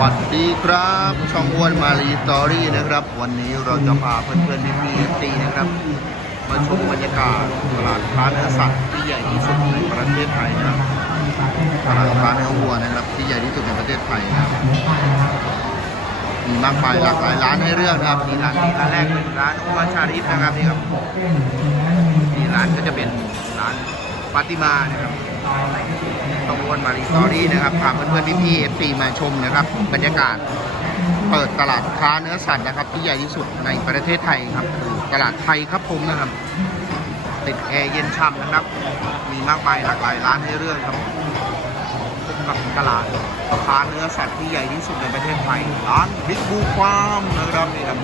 วัสดีครับ ช่องอ้วนมารีสตอรี่นะครับ วันนี้เราจะพาเพื่อนๆพี่ๆตีนะครับ มาชมบรรยากาศตลาดค้าเนื้อสัตว์ที่ใหญ่ที่สุดในประเทศไทยนะครับตลาดค้าเนื้อวัวนะครับ ที่ใหญ่ที่สุดในประเทศไทยนะครับมีมากมายหลากหลายร้านให้เลือกนะครับมีร้านนี้ร้านแรกเป็นร้านอ้วนชาริฟนะครับนี่ครับนี่ร้านก็จะเป็นร้านฟาติมานะครับ ต้องวนมารีสตอรี่นะครับพาเพื่อนๆพี่ๆเอฟซีมาชมนะครับ บรรยากาศเปิดตลาดค้าเนื้อสัตว์นะครับ ที่ใหญ่ที่สุดในประเทศไทยครับคือตลาดไทยครับผมนะครับติดแอร์เย็นช่ำนะครับ มีมากมายหลากหลายร้านให้เลือกครับกับตลาดค้าเนื้อสัตว์ที่ใหญ่ที่สุดในประเทศไทยร้านบิ๊กบูฟาร์มนะครับนี่ครับ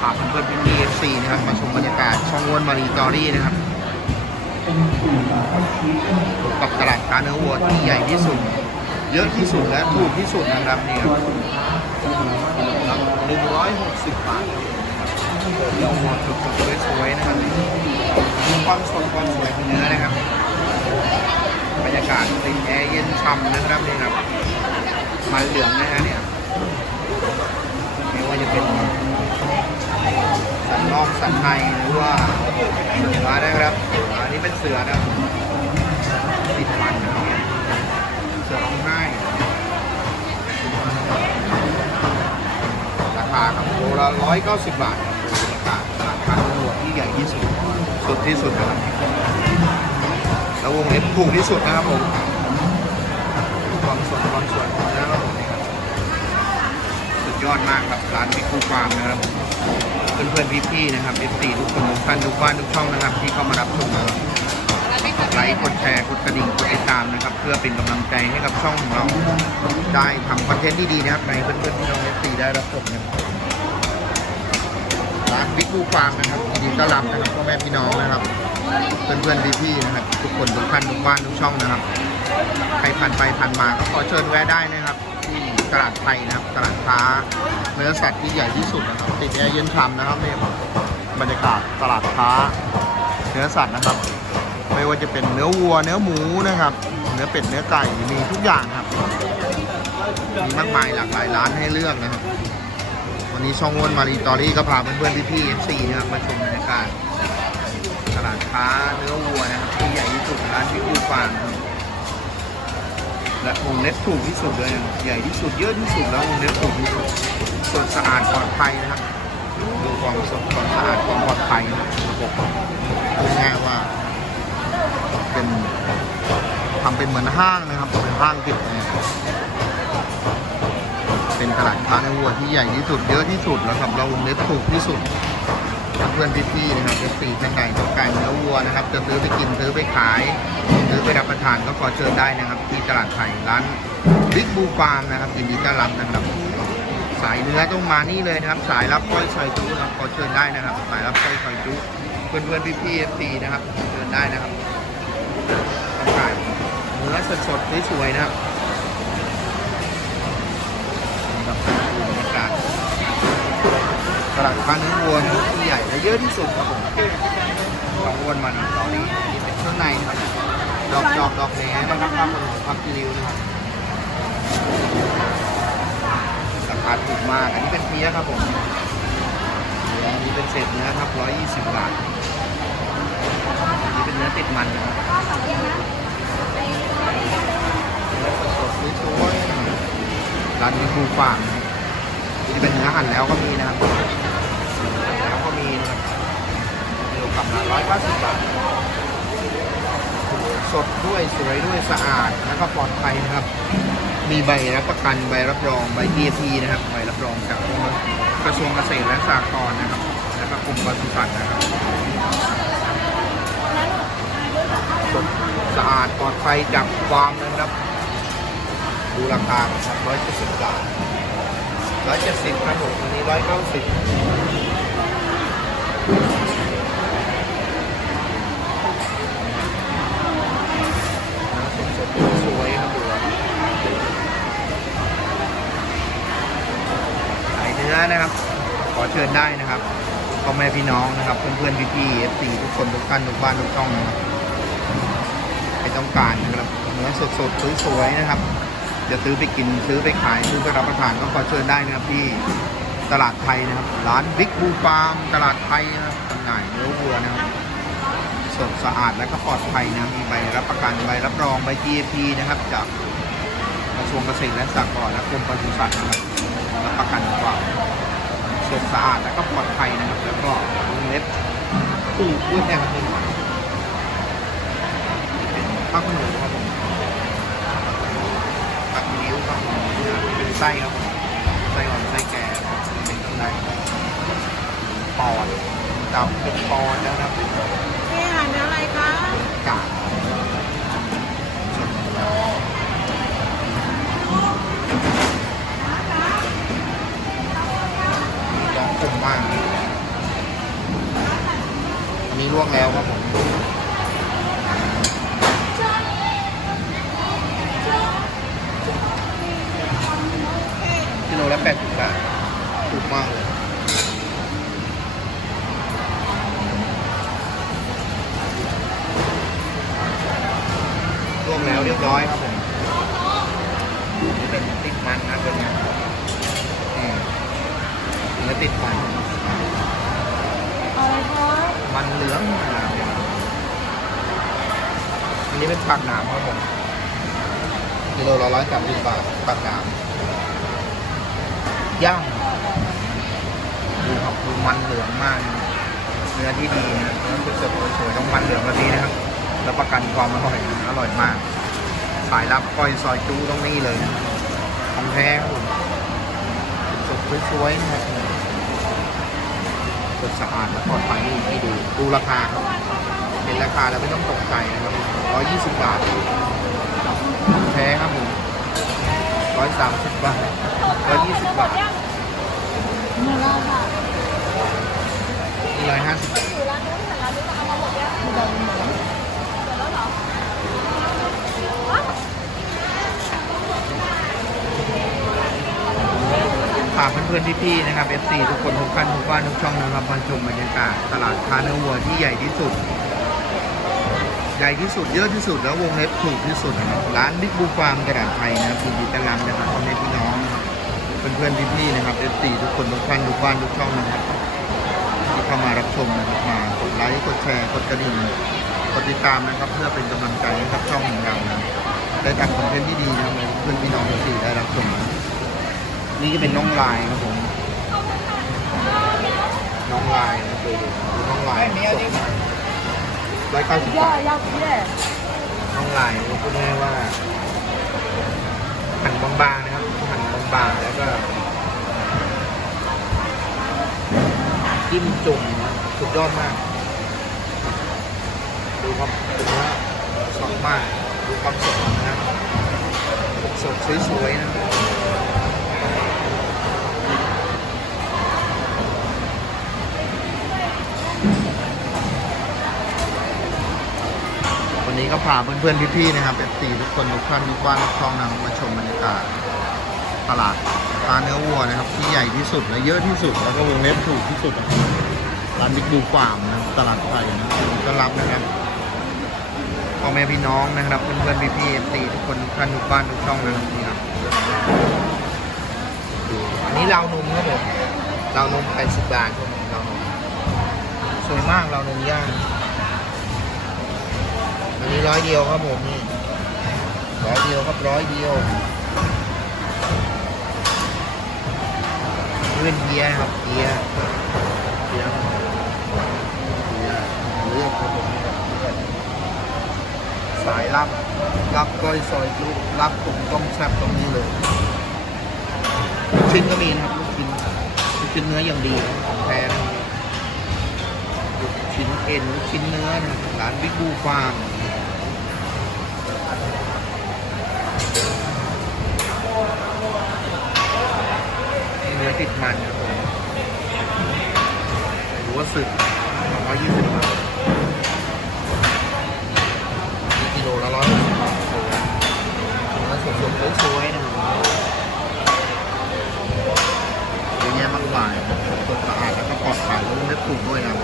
พากเพื่อนๆพี่ๆเอฟซีนะครับมาชมบรรยากาศช่องวนมารีสตอรี่นะครับ กับตลาดค้าเนื้อวัวที่ใหญ่ที่สุด เยอะที่สุดและถูกที่สุดนะครับนี่ครับหนึ่งร้อยหกสิบบาทเดี๋ยวหมดสดๆสวยๆนะครับดูความสดความสวยของเนื้อนะครับ บรรยากาศติดแอร์เย็นฉ่ำนะครับนี่ครับมันเหลืองนะฮะเนี่ย ว่าจะเป็นสันนอกสันในหรือว่าเสือนะครับ อันนี้เป็นเสือนะครับติดมันนะครับเสือร้องไห้ราคาครับโลละร้อยเก้าสิบบาทครับราคาราคาตำรวจที่ใหญ่ที่สุดสุดที่สุดนะครับแล้ววงเล็บถูกที่สุดนะครับผมความสดความสวยของเนื้อครับผมนี่ครับสุด ยอดมากครับร้านพิคูฟาร์มนะครับเพื่อนๆพี่ๆนะครับ F4 ทุกคนทุกท่านทุกบ้านทุกช่องนะครับ ที่เข้ามารับชมนะครับกดไลค์กดแชร์กดกระดิ่งกดติดตามนะครับ เพื่อเป็นกำลังใจให้กับช่องของเราได้ทำคอนเทนต์ที่ดีนะครับในเพื่อนๆพี่น้อง F4 ได้รับชมนะครับร้านบิ๊กบูฟาร์มนะครับยินดีต้อนรับนะครับพ่อแม่พี่น้องนะครับเพื่อนๆพี่ๆนะครับทุกคนทุกท่านทุกบ้านทุกช่องนะครับใครผ่านไปผ่านมาก็ขอเชิญแวะได้นะครับ ตลาดไทยนะครับ ตลาดค้าเนื้อสัตว์ที่ใหญ่ที่สุดนะครับ ติดแอร์เย็นฉ่ำนะครับนี่บรรยากาศตลาดค้าเนื้อสัตว์นะครับ ไม่ว่าจะเป็นเนื้อวัว เนื้อหมูนะครับ เนื้อเป็ด เนื้อไก่ มีทุกอย่างครับ มีมากมายหลากหลายร้านให้เลือกนะครับ วันนี้ช่องวนมารีตอรี่ก็พาเพื่อนๆพี่ๆ FC นะครับมาชมบรรยากาศตลาดค้าเนื้อวัวนะครับที่ใหญ่ที่สุดร้านที่คูฟาร์มนครับ และวงเล็บถูกที่สุดเลยใหญ่ที่สุดเยอะที่สุดแล้ววงเล็บถูกที่สุดสดสะอาดปลอดภัยนะครับดูความสดความสะอาดความปลอดภัยนะครับระบบง่ายว่าเป็นทำเป็นเหมือนห้างนะครับเป็นห้างติดแอร์เป็นตลาดค้าในวัวที่ใหญ่ที่สุดเยอะที่สุดแล้วครับเราวงเล็บถูกที่สุดเพื่อนพี่ๆนะครับเอฟซีท่านใดต้องการเนื้อวัวนะครับ จะซื้อไปกินซื้อไปขาย ทานก็ขอเชิญได้นะครับ ที่ตลาดไทยร้านบิ๊กบูฟาร์มนะครับยินดีต้อนรับนะครับสายเนื้อต้องมานี่เลยนะครับ สายรับก้อยซอยจุนะครับขอเชิญได้นะครับ สายรับก้อยซอยจุเพื่อนเพื่อนพี่พี่เอฟซีนะครับเชิญได้นะครับต้องการเนื้อสดสดสวยๆนะครับครับบรรยากาศตลาดค้าเนื้อวัวที่ใหญ่และเยอะที่สุดครับผมลองวนมันตอนนี้เป็นข้างในครับ ดอกจอกดอกแหนนะครับภาพภาพกีริวนะครับราคาถูกมาก อันนี้เป็นเพี้ยครับผมอันนี้เป็นเศษเนื้อครับ 120 บาท อันนี้เป็นเนื้อติดมันนะครับเนื้อสดๆสวยๆร้านนี้บูฟากนี่เป็นเนื้อหั่นแล้วก็มีนะครับแล้วก็มีนะครับกิโลกรัมละ190 บาท สดด้วยสวยด้วยสะอาดแล้วก็ปลอดภัยนะครับ มีใบรับประกันใบรับรองใบ GAP นะครับ ใบรับรองจากกระทรวงเกษตรและสหกรณ์นะครับ แล้วก็กรมปศุสัตว์นะครับสดสะอาดปลอดภัยจากฟามนะครับ ดูราคาครับร้อยเจ็ดสิบบาทร้อยเจ็ดสิบครับผมวันนี้ร้อยเก้าสิบ สดๆสวยครับดูขายเนื้อนะครับ ขอเชิญได้นะครับพ่อแม่พี่น้องนะครับ เพื่อนๆพี่ๆเอฟซีทุกคนทุกท่านทุกบ้านทุกช่องนะครับใครต้องการนะครับเนื้อสดๆสวยๆนะครับ จะซื้อไปกินซื้อไปขายซื้อไปรับประทานก็ขอเชิญได้นะครับที่ตลาดไทยนะครับ ร้านบิ๊กบูฟาร์มตลาดไทยนะครับจำหน่ายเนื้อวัวนะครับสดสะอาดและก็ปลอดภัยนะมีใบรับประกันใบรับรองใบ GAP นะครับ จากกระทรวงเกษตรและสหกรณ์และกรมปศุสัตว์นะครับ รับประกันความสดสะอาดและก็ปลอดภัยนะครับ แล้วก็วงเล็บถูกด้วยนะครับเป็นข้าวขนมครับผมักนิ้วครับผมเป็นไส้ครับผมไส้อ่อนไส้แก่เป็นข้างในปอดดับเป็นปอดแล้วนะครับ นี่อาหารแนวอะไรคะ กากร้องคมมากอันนี้ลวกแล้วครับผมกิโลละแปดสิบบาท ถูกมากเลยรวมแล้วเรียบร้อยครับผมนี่เป็นติดมันนะตัวเนี้ยอืมเนื้อติดมันอะไรคะมันเหลืองอันนี้เป็นปากหนามครับผมกิโลละร้อยสามสิบบาทปากหนามย่าง ดูครับดูมันเหลืองมากเนื้อที่ดีนะเนื้อสดๆสวยๆต้องมันเหลืองแบบนี้นะครับรับประกันความอร่อยอร่อยมากสายลับก้อยซอยจูต้องนี่เลยนะของแท้ครับผมสดสวยๆนะสดสะอาดและปลอดภัยนี่ให้ดูดูราคาครับเห็นราคาแล้วไม่ต้องตกใจนะครับร้อยยี่สิบาทของแท้ครับผมร้อยสาท มสิบบาทร้อยยี่สิบบาทหมูเราค่ะนี่ร้อยห้าสิบบาทหมูดำหมูฝากเพื่อนๆพี่ๆนะครับ FC ทุกคนทุกท่านทุกบ้านทุกช่องนะครับมาชมบรรยากาศตลาดค้าเนื้อวัวที่ใหญ่ที่สุด ใหญ่ที่สุดเยอะที่สุดแล้ววงเล็บถูกที่สุดนะครับร้านบิ๊กบูฟาร์มกระดาษไทยนะครับยินดีต้อนรับนะครับพ่อม่พี่น้องนะครับ เพื่อนๆพี่ๆนะครับ FC ทุกคนทุกท่านทุกบ้านทุกช่องนะครับที่เข้ามารับชมนะครับมากดไลค์กดแชร์กดกระดิ่งกดติดตามนะครับ เพื่อเป็นกำลังใจให้กับช่องของเรานะได้ทำคอนเทนต์ที่ดีนะครับเพื่อนพี่น้อง FC ได้รับชมนะนี่จะเป็นน้องลายครับผมน้องลายนะดูดูน้องลายสดมากร้อยเก้าสิบบาทยาเย่น้องลายพูดง่ายว่าหั่นบางๆนะ ครับหั่นบาแล้วก็จิ้มจุ่มนะสุดยอดมาก ดูครับดูว่าสดมาก ดูความสดนะสดสวยๆนะวันนี้ก็พาเพื่อนๆพี่ๆนะครับเอฟซีทุกคนทุกท่านทุกบ้านทุกช่องนะครับมาชมบรรยากาศ ตลาดร้านเนื้อวัวนะครับ ที่ใหญ่ที่สุดและเยอะที่สุด แล้วก็วงเล็บถูกที่สุดนะครับร้านบิ๊กบูฟาร์มนะตลาดไทยนะก็รับนะครับพ่อแม่พี่น้องนะครับเพื่อนๆพี่ๆเอฟซีทุกคนทุกท่านทุกบ้านทุกช่องนะครับนี่ครับอันนี้ราวนมครับผมราวนม80บบาทครับผมราวนมสวยมากราวนมย่างอันนี้ร้อยเดียวครับผมนี่ร้อยเดียวครับร้อยเดียว นี่เป็นเกียร์ครับเกียร์เกียร์เกียร์เลือกครับผมสายรับรับก้อยซอยลูกรับตุ่มต้มแซบตรงนี้เลยลูกชิ้นก็มีนะครับลูกชิ้นลูกชิ้นเนื้ออย่างดีของแท้นะลูกชิ้นเอ็นลูกชิ้นเนื้อนะร้านบิ๊กบูฟาร์ม เนื้อติดมันครับผมหรือว่าสึกสองร้อยยี่สิบาทกิโลละร้อยหกสิบบาทสวยเนื้อสดๆสวยๆนะครับเยอะแยะมากมายสดสะอาดแล้วก็ปลอดภัยแล้วก็ไม่ถูกด้วยนะ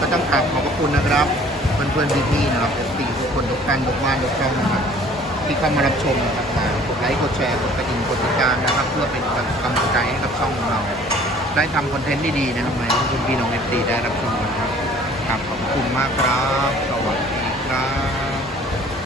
ก็ต้องกราบขอบพระคุณนะครับเพื่อนๆพี่ๆนะครับเอฟซีทุกคนทุกท่านทุกบ้านทุกช่องนะครับที่เข้ามารับชมนะครับ ดไลค์ กดแชร์ กดกระดิ่ง กดติดตามนะครับ เพื่อเป็นกำลังใจให้กับช่องของเรา ได้ทำคอนเทนต์ดีๆนะครับมาให้คุณพี่น้องเอฟซีได้รับชมนะครับ ขอบคุณมากครับ สวัสดีครับ